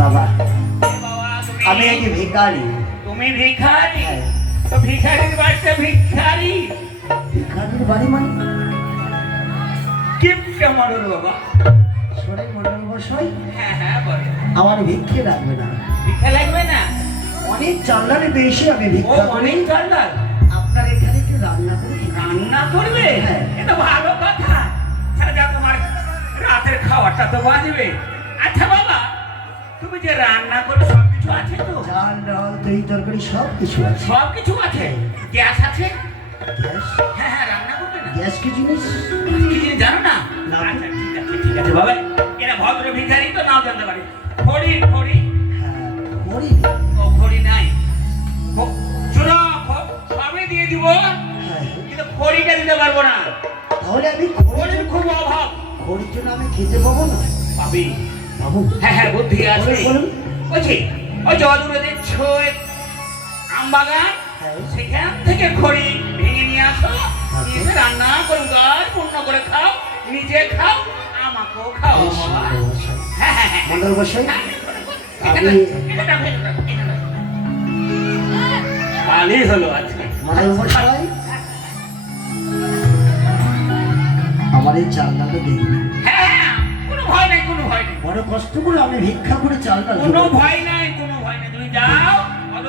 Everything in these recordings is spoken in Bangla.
বাবা বাবা আমি একটি ভিখারি। তুমি ভিখারি? তো ভিখারির বাড়িতে ভিখারি? ভিখারির বাড়ি মানে কিপটা মরল বাবা। সরে মডেল বসাই। হ্যাঁ হ্যাঁ বলে। আমার ভিক্ষে লাগবে না, ভিক্ষা লাগবে না? অনেক চাল্লারে বেশি আমি ও ভিক্ষা করি। অনেক চাল্লার। আপনার এখানে একটু রান্না করি। রান্না করবে? হ্যাঁ। এটা ভালো কথা। তাহলে যা তোমার রাতের খাওয়াটা তো বাজবে। আচ্ছা বাবা, তুমি যে রান্না করে সব কিছু আছে তো? চাল ডাল দই তরকারি সব কিছু আছে। সব কিছু আছে? গ্যাস আছে? গ্যাস? হ্যাঁ হ্যাঁ, রান্না করবে না? গ্যাস কি জিনিস? কি জিনিস জানো না? না। আচ্ছা ঠিক আছে বাবা। এরা ভদ্র ভিখারি তো নাও জানতে পারি। খড়ি খড়ি? হ্যাঁ করি। ও খড়ি নাই। চুরা সবই দিয়ে দিব, হ্যাঁ কিন্তু খড়িটা দিতে পারবো না। তাহলে আমি খড়ির খুব অভাব। খড়ির জন্য আমি খেতে পাবো না। পাবি? বাবু হ্যাঁ হ্যাঁ, বুদ্ধি আছে। বলুন। বলছি ওই জলুরে দেখছো আম বাগান, হ্যাঁ। সেখান থেকে খড়ি ভেঙে নিয়ে আসো, নিয়ে এসে রান্না করে গাছ পূর্ণ করে খাও, নিজে খাও, আমাকেও খাও। বেশ, মন্ডল মশাই। হ্যাঁ হ্যাঁ হ্যাঁ। মন্ডল মশাই, ভালোই হলো আজকে। মন্ডল মশাই, আমার এই চাল ডালটা দেখি। হ্যাঁ হ্যাঁ, কোনো ভয় নাই, কোনো ভয় নেই, বড় কষ্ট করে আমি ভিক্ষা করে চাল ডাল কোনো ভয় নাই, কোনো ভয় নেই। তুমি যাও,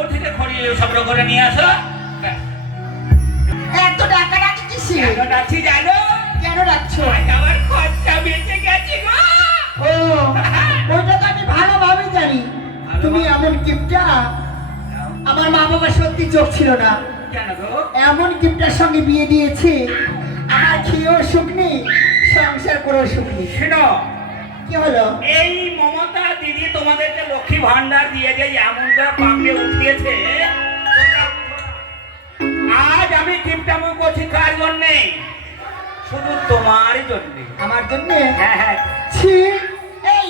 ওর থেকে খড়ি সংগ্রহ করে নিয়ে আসো। এত টাকা রাখি কিসে? কেন ডাকছি জানো? কেন রাখছো? আজ আমার খরচা বেঁচে গেছে গো। ও, ওইটা তো আমি ভালোভাবে জানি। তুমি এমন গিফটটা, আমার মা বাবা সত্যি চোখ ছিল না। কেন গো? এমন গিফটের সঙ্গে বিয়ে দিয়েছে, আমার খেয়েও সুখ নেই, সংসার করেও সুখ নেই। শোনো, কি হলো? এই মমতা দিদি তোমাদেরকে লক্ষ্মী ভান্ডার দিয়ে যে এমন করে পাপড়ে উঠিয়েছে, আজ আমি কিপটামো করছি কার জন্যে? শুধু তোমার জন্যে। আমার জন্য? হ্যাঁ হ্যাঁ। ছি, এই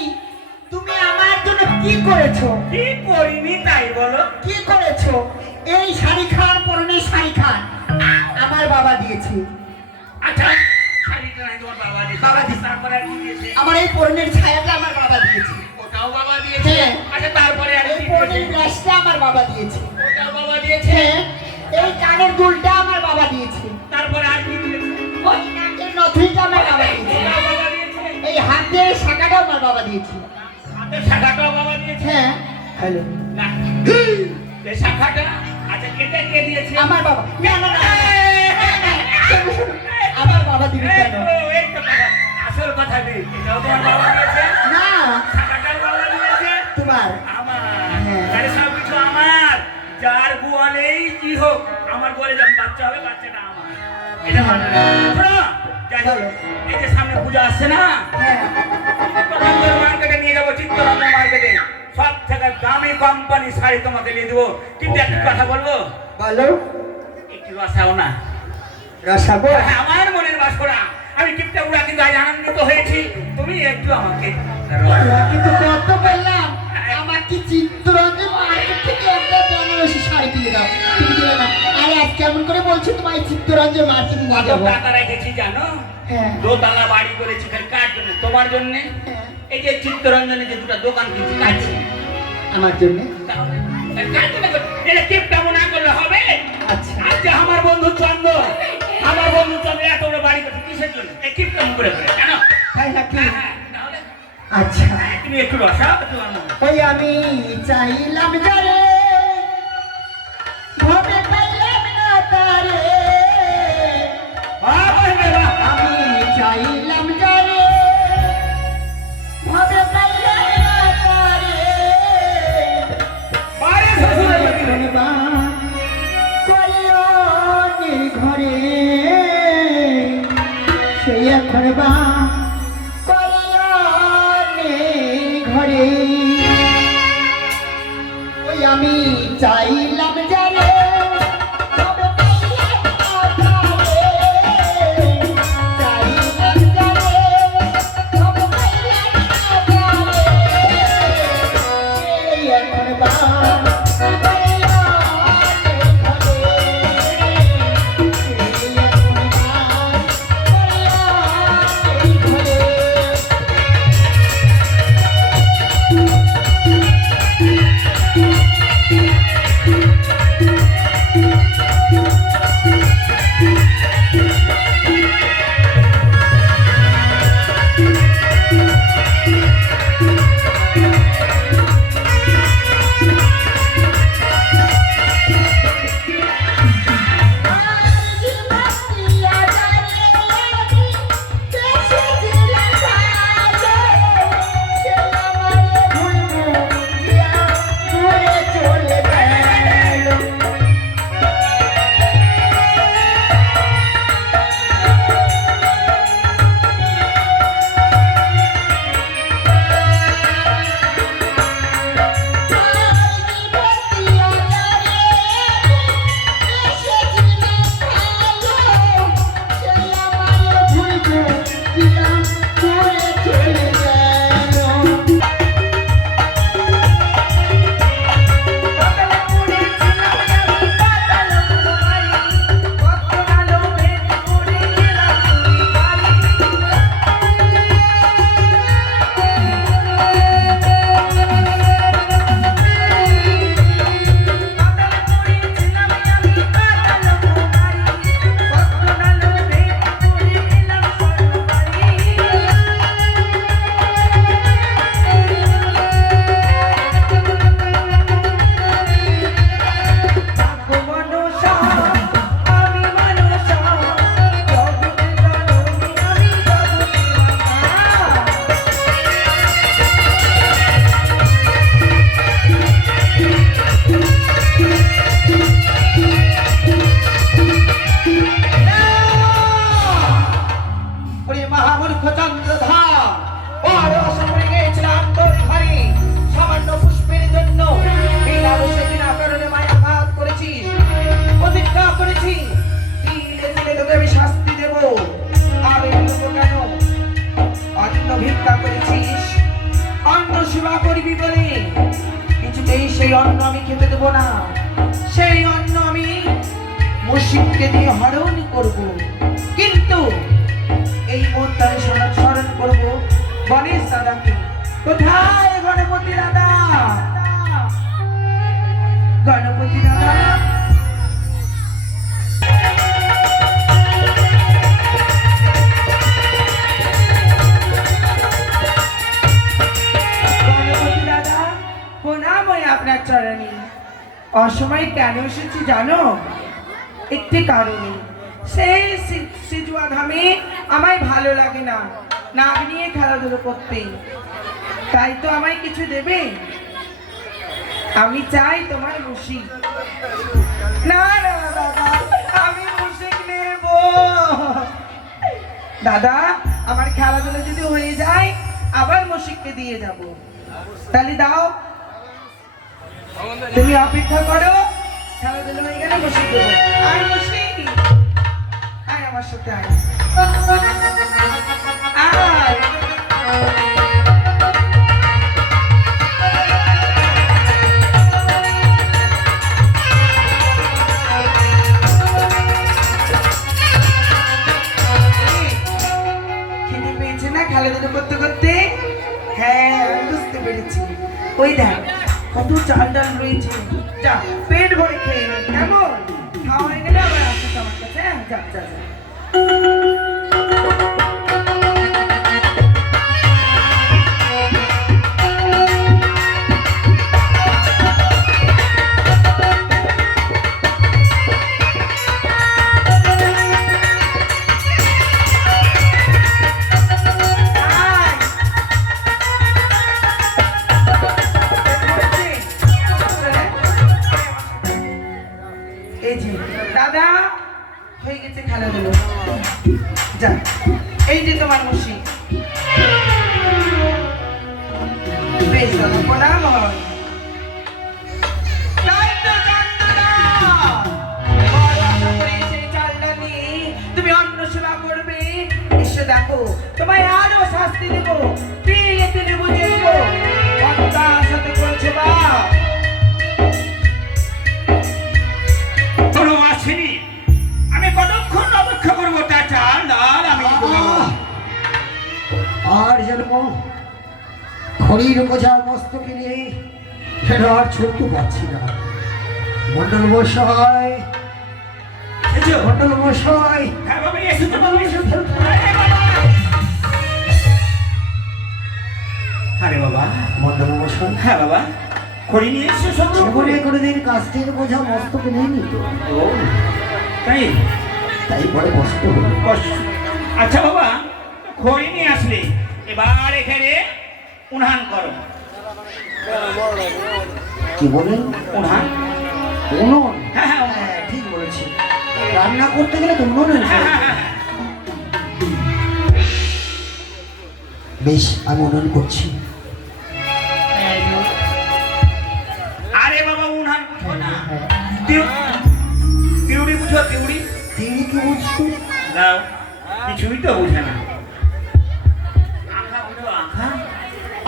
তুমি আমার জন্য কি করেছো? কি করিনি তাই বলো? কি করেছো? এই শাড়ি খান, পরনের শাড়ি খান আমার বাবা দিয়েছে। আচ্ছা, শাড়িটা নাই তোমার বাবা দিয়েছে? বাবা দিয়েছে। তারপরে আর কি দিয়েছে? আমার এই পরনের ছায়াটা আমার বাবা দিয়েছে। ওটাও বাবা দিয়েছে? হ্যাঁ। আচ্ছা, তারপরে আর এই কি পরনের দিয়েছে? ব্রাশটা আমার বাবা দিয়েছে। ওটাও বাবা দিয়েছে? হ্যাঁ, এই কানের দুলটা আমার বাবা দিয়েছে। তারপরে আর কি দিয়েছে? ওই নাকের নথুরিটা আমার বাবা দিয়েছে। ওটাও বাবা দিয়েছে? এই হাতের শাখাটাও আমার বাবা দিয়েছে। হাতের শাখাটাও বাবা দিয়েছে? হ্যাঁ, হ্যালো, না, এই শাখাটা আচ্ছা কেটে কে দিয়েছে? আমার বাবা। না না না, শোনো, শোনো, আমার বাবা দিবে কেন? এই তো কথা, আসল কথা নেই। এটাও তোমার বাবা দিয়েছে? না, শাখাটাও বাবা দিয়েছে? তোমার। আমার। হ্যাঁ। আরে সব কিছু আমার। যার গোয়ালেই কি হোক, আমার গোয়ালে যখন বাচ্চা হবে, বাচ্চাটা আমার। এটা ভালো না। শোনো, যাই হোক, এই যে সামনে পূজা আসছে না, হ্যাঁ, চিত্তরঞ্জন মার্কেটে নিয়ে যাবো। চিত্তরঞ্জন মার্কেটে সব থেকে দামি কোম্পানি শাড়ি তোমাকে নিয়ে দেবো। কিন্তু একটা কথা বলবো, বলো। একটু রসাও না। রসাবো? হ্যাঁ, আমার মনের বাসনা। আমি টিপটা উড়া কিন্তু আজ আনন্দিত হয়েছি। তুমি একটু আমাকে কিন্তু কত বললাম, আমার কি চিত্তরঞ্জন মার্কেট থেকে একটা বেনারসি শাড়ি কিনে দাও, তুমি দিলে না। আরে আজ কেমন করে বলছো তোমায় চিত্তরঞ্জন মার্কেট নিয়ে কত যাবো? টাকা রেখেছি জানো? হ্যাঁ, দোতলা বাড়ি করেছি খালি কার জন্য? তোমার জন্য। হ্যাঁ, এই যে চিত্তরঞ্জনে যে দুটো দোকান কিনছি কার জন্য? আমার জন্য। তাহলে কার জন্য? এটা টিপটা মনে করলে হবে? আচ্ছা, আজকে আমার বন্ধু চন্দ্র, আমার বন্ধু চন্দ্র এত বড় বাড়ি করছে কিসের জন্য? এই টিপটা মনে করে জানো? তাই নাকি? হ্যাঁ হ্যাঁ, তাহলে আচ্ছা, তুমি একটু রসাও তোমার মনে। ওই আমি চাইলাম যারে, ভবে পাইলাম না তারে। আমি চাইলাম যারে, ভবে পাইলাম না তারে। ধন্যবাদ করিও ঘরে, সেই এখন বা করিও ঘরে। ওই আমি চাইলাম যারে, ভবে পাইলাম না তারে। চাইলাম যারে, ভবে পাইলাম না তারে। সেই এখন বা সেবা করবি বলে কিছুতেই সেই অন্ন আমি খেতে দেবো না। সেই অন্ন আমি মুশিককে দিয়ে হরণ করব। কিন্তু এই মুহূর্তে আমি স্মরণ করব গণেশ দাদাকে। কোথায় গণপতি দাদা? গণপতি দাদা, গণপতি দাদা প্রণাম হয় আপনার চরণে। অসময় কেন এসেছি জানো? একটি কারণে। সেই সিজুয়া ধামে আমায় ভালো লাগে না, নাক নিয়ে খেলাধুলো করতে। তাই তো আমায় কিছু দেবে? আমি চাই তোমার মুশিক। না না দাদা, আমি মুশিক নেব। দাদা, আমার খেলাধুলো যদি হয়ে যায় আবার মুশিককে দিয়ে যাব। তাহলে দাও, তুমি অপেক্ষা করো, খেলাধুলো হয়ে গেলে মুশিক দেবো। আর মুশিক, আয় আমার সাথে আয়। আয়। খিদে পেয়েছে না খেলাধুলো করতে করতে? হ্যাঁ, আমি বুঝতে পেরেছি। ওই দেখ কত চাল ডাল রয়েছে, যা পেট ভরে খেয়ে নে। কেমন? খাওয়া হয়ে গেলে আবার আসিস আমার কাছে। হ্যাঁ, যা যা যা। এই যে দাদা, হয়ে গেছে খেলাধুলো। যা, এই যে তোমার মুশিক। বেশ দাদা, প্রণাম হয়। তুমি অন্ন সেবা করবে, এসে দেখো তোমায় আরো শাস্তি দেবো, পেয়ে দেবো, যে দেবো। অন্তার সাথে করছে বা কোনো আসেনি। আমি কতক্ষণ অপেক্ষা করবো তা চাল ডাল আমি দিতে পারবো না। আর যেন খড়ির বোঝা মস্তকে নিয়ে যেন আর ছুটতে পারছি না। মন্ডল মশাই, এসো। মন্ডল মশাই, হ্যাঁ বাবা, এসেছো বাবা, এসেছো। আরে বাবা, আরে বাবা, মন্ডল মশাই, হ্যাঁ বাবা, খড়ি নিয়ে এসছো সংগ্রহ করে? জীবনে কোনোদিন কাস্টের বোঝা মস্তকে নিয়ে তো, ও তাই? তাই বড় কষ্ট হলো। আচ্ছা বাবা, খড়ি নিয়ে আসলে এবার এখানে উনান করো। কি বলেন? উনান? উনুন? হ্যাঁ হ্যাঁ, উনান। হ্যাঁ, ঠিক বলেছি। রান্না করতে গেলে তো উনুনের হ্যাঁ, প্রয়োজন। হ্যাঁ, হ্যাঁ। বেশ, আমি উনুন করছি। আরে বাবা, উনান বুঝো না, তিউড়ি বুঝো? তিউড়ি তিনি কি বুঝছো? দাও, কিছুই তো বুঝে না। আঁখা বুঝো? আঁখা?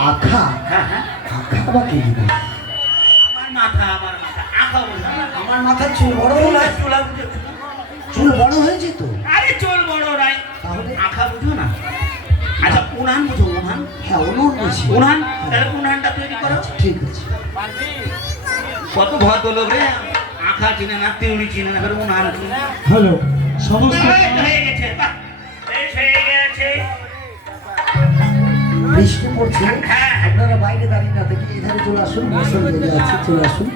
আখা? হ্যাঁ হ্যাঁ, আখা বা কি জিনিস? আমার মাথা আঁখা বুঝো না? আমার মাথার চুল বড় হলো। চুলা বুঝো? চুল বড় হয়েছে তো। আরে চুল বড় নাই, তাহলে? আঁখা বুঝো না? আচ্ছা, উনান বুঝো? উনান? হ্যাঁ, উনুন বুঝি। উনান, তাহলে উনানটা তৈরি করো। ঠিক আছে। কত ভদ্রলোক রে, আঁখা চিনে না, তিউড়ি চিনে না, উনান চিনে না। হ্যালো সমস্ত এই তো হয়ে গেছে, বাহ, বেশ হয়ে গেছে। বৃষ্টি পড়ছে, হ্যাঁ। আপনারা বাইরে দাঁড়িয়ে না দেখি এখানে চলে আসুন। মশল লেগে আছে, চলে আসুন।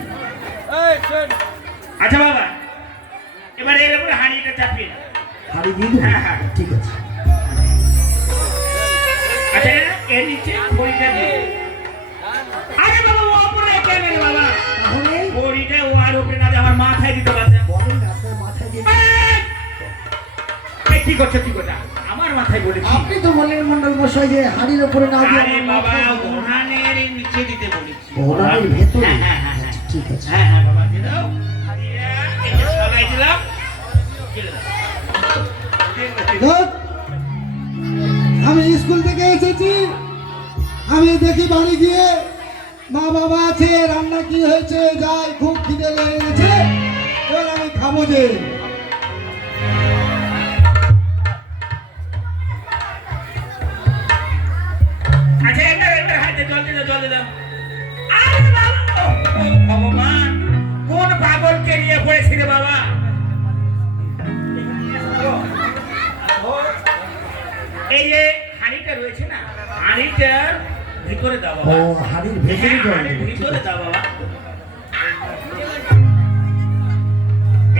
আচ্ছা বাবা, এবার এর উপরে হাঁড়িটা চাপিয়ে দাও। হাড়ি দিয়ে দেবো? হ্যাঁ, হ্যাঁ। ঠিক আছে। আচ্ছা, এর নিচে খড়িটা দিয়ে। আরে বাবা, ও উপরে কেন রে বাবা? তাহলে খড়িটা ও আর উপরে না দিয়ে আমার মাথায় দিতে পারবে। বলেন, আপনার মাথায় দিয়ে। এই কি করছো, কি করছো? আমার মাথায় বলেছি। আপনি তো বললেন মন্ডল মশাই যে হাড়ির উপরে না দিয়ে আরে আমার বাবা, মাথায় দিতে। উনানের নিচে দিতে বলেছি। ওনাদের ভেতরে? হ্যাঁ, হ্যাঁ, হ্যাঁ, হ্যাঁ। আচ্ছা, ঠিক আছে। হ্যাঁ হ্যাঁ বাবা, দিয়ে দাও। এই যে সবাই দিলাম। আমি স্কুল থেকে এসেছি, আমি দেখি বাড়ি গিয়ে মা বাবা আছে, রান্না কি হয়েছে যাই, খুব খিদে লেগে গেছে, এবার আমি খাবো যে। আচ্ছা এটা হাতে জল দিলে জল দিলাম। আরে বাবা, ভগবান কোন পাগলকে নিয়ে পড়েছি রে বাবা। এই যে হাঁড়িটা রয়েছে না, হাঁড়িটার ভিতরে দাও বাবা। হাড়ির ভেতরে জল হাঁড়ির দেবো। ভিতরে দাও বাবা।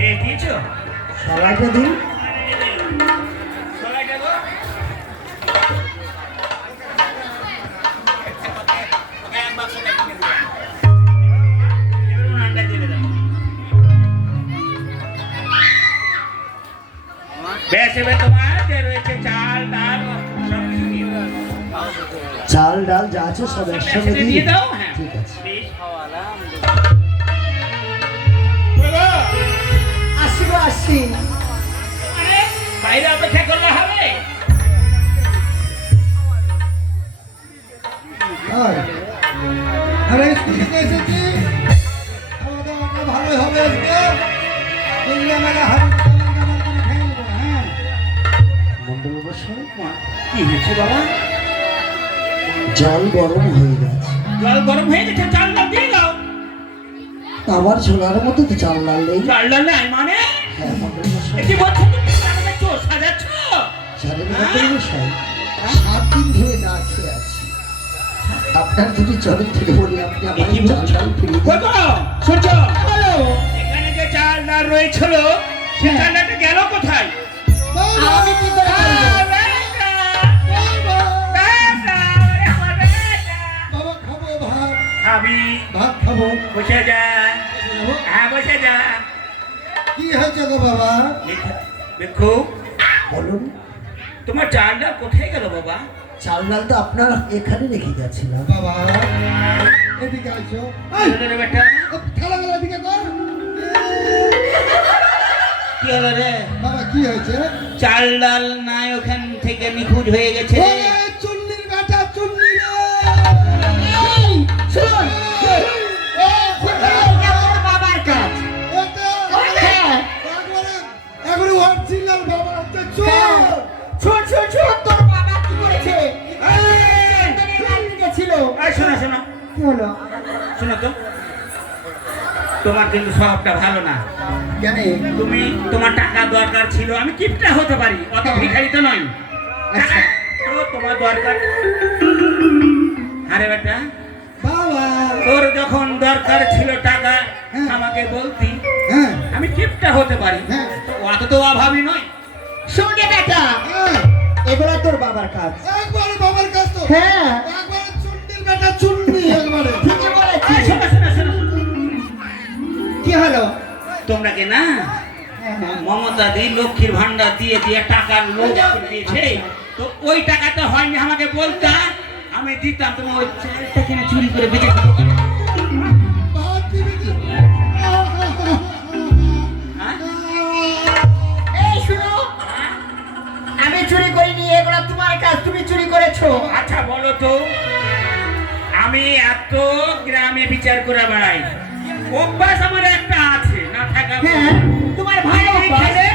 এই দিয়েছো? সবাইকে দিন। সবাইটা গো। এবার উনানটা দিয়ে দাও। বেশ, এবার তোমার যে রয়েছে চাল ডাল সব কিছু দিয়ে দাও। চাল ডাল যা আছে সব একসঙ্গে একসাথে দিই। দিয়ে দাও। হ্যাঁ ঠিক আছে। বেশ। আসি গো আসি। আরে, বাইরে অপেক্ষা করলে হবে? আর আরে স্কুল থেকে এসেছি, খাওয়া দাওয়াটা ভালোই হবে আজকে। দুর্গা মেলা হাড়ি কেমন করে খেয়ে নেবো। হ্যাঁ মন্ডল বসে কি হয়েছে বাবা? জল গরম হয়ে গেছে, জল গরম হয়ে গেছে, চাল ডাল দিয়ে দাও। আবার ছোলার মতো তো চাল ডাল নেই। চাল ডাল নাই মানে? হ্যাঁ মন্ডল বসে এটি বলছো তুমি গ্রামে চোর সাজাচ্ছ? জানেন মন্ডল বসাই 7 দিন ধরে না খেয়ে আছি। আপনার যদি চরের থেকে বলি আপনি আমার কি চাল ডাল ফিরিয়ে কই দিন। গো, সূর্য, বলো। এখানে যে চাল ডাল রয়েছিল সে চাল ডালটা গেল কোথায়? আমি কি করে বলবো? বাবা খাবো ভাত, আমি ভাত খাবো। বসে যা। হ্যাঁ বসে যা। কি হয়েছে গো বাবা? দেখো বলুন। তোমার চাল ডাল কোথায় গেল বাবা? চাল ডাল তো আপনার এখানে রেখে গেছিলাম। বাবা এদিকে আসো। এই, রে বেটা, খেলাগুলো এদিকে কর। কি হলো রে? বাবা কি হয়েছে? চাল ডাল নাই, ওখান থেকে নিখোঁজ হয়ে গেছে। ওরে চুন্নির বেটা, চুন্নি রে। এই, শোন। এই, এটা তোর বাবার কাজ। এটা হ্যাঁ। একবারে অরিজিনাল বাবা হচ্ছে চোর। শোন, শোন, শোন, তোর বাবা কি করেছে? চন্দনের বাড়িতে গেছিল। এই শোনো শোনো কি হলো? শোনো তো, তোমার কিন্তু স্বভাবটা ভালো না। জানে তুমি, তোমার টাকা দরকার ছিল, আমি কিপটা হতে পারি, অত ভিখারি তো নয়। আচ্ছা। তো তোমার দরকার। আরে বেটা, বাবা। তোর যখন দরকার ছিল টাকা হ্যাঁ। আমাকে বলতি, হ্যাঁ আমি কিপটা হতে পারি। হ্যাঁ। অত তো অভাবী নয়। শোন রে বেটা, হ্যাঁ, এগুলো তোর বাবার কাজ। একবারে বাবার কাছ তো। হ্যাঁ, একবারে চুন্নির বেটা, চুন্নি একবারে। ঠিকই এই বলেছিস। শোনো শোনো শোনো, কি হলো? তোমরা কি না মমতা দি লক্ষ্মীর ভান্ডার দিয়ে দিয়ে টাকার লোভ করে দিয়েছে, তো ওই টাকাটা হয়নি আমাকে বলতা, আমি দিতাম, তোমার ওই চালটা কিনে চুরি করে বেঁচে ভাত দিবি কি? হ্যাঁ? এই শুনো, আমি চুরি করিনি, এগুলো তোমার কাজ, তুমি চুরি করেছো। আচ্ছা বলো তো, আমি এত গ্রামে বিচার করে বেড়াই, অভ্যাস আমার একটা আছে না থাকা। হ্যাঁ, তোমার ভালো আমি অভ্যাস। খেলে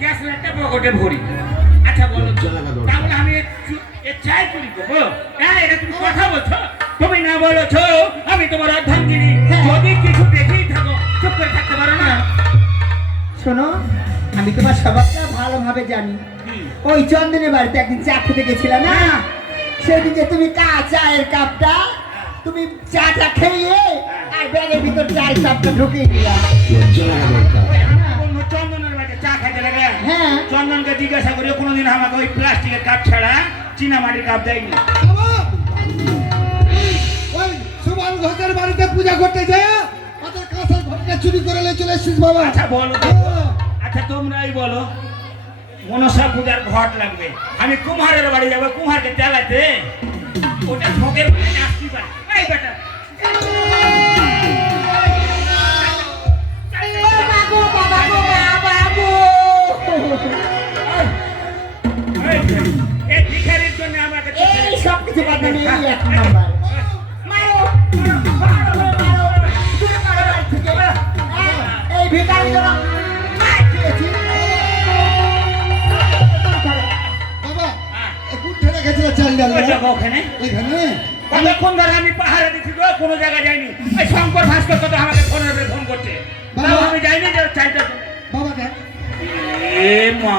গ্যাস লাইটটা পকেটে ভরি। আচ্ছা বলো তো, তাহলে আমি এ চাই চুরি করবো? হ্যাঁ, এটা তুমি কথা বলছো? তুমি না বলেছো আমি তোমার অর্ধাঙ্গিনী। হ্যাঁ। যদি কিছু দেখেই থাকো, চুপ করে থাকতে পারো না? শোনো, আমি তোমার স্বভাবটা ভালোভাবে জানি। ওই চন্দনের বাড়িতে একদিন চা খেতে গেছিল না, সেদিন যে তুমি চায়ের কাপটা তুমি চাটা খেয়ে আর ব্যাগের ভিতর চায়ের কাপটা ঢুকিয়ে দিলা। চন্দনের বাড়িতে চা খাইতে লাগে। হ্যাঁ। চন্দনকে জিজ্ঞাসা করি, কোনোদিন আমাকে ওই প্লাস্টিকের কাপ ছাড়া চীনা মাটির কাপ দেয়নি। বাবা, ওই সুমন ঘোষের বাড়িতে পূজা করতে যায়, ওদের কাঁসার ঘটনা চুরি করে নিয়ে চলে এসেছিস বাবা। আচ্ছা বলো তো, আচ্ছা তোমরাই বলো, মনসা পূজার ঘট লাগবে, আমি কুমারের বাড়ি যাবো কুমারকে চালাতে, ওটা ঠকের বাড়ি আসতে পারে। এই বেটা, বাবা গো, বাবা গো, বাবা গো। এই ভিখারির জন্য আমাকে এই সব কিছু কথা নেই, এই এক নাম্বার। মারো, মারো, মারো, দূরে মারো বাড়ি থেকে। এই ভিখারি যেন মার খেয়েছি। বাবা এ কোন ঠেলে গেছিল চাল ডাল ওই দেখো ওখানে এখানে কতক্ষণ ধরে আমি পাহাড়ে দিচ্ছি গো, কোনো জায়গায় যাইনি। এই শঙ্কর ভাস্কর কত আমাকে ফোন করছে, তাও আমি যাইনি যে চাইটা। বাবা দেখ এ মা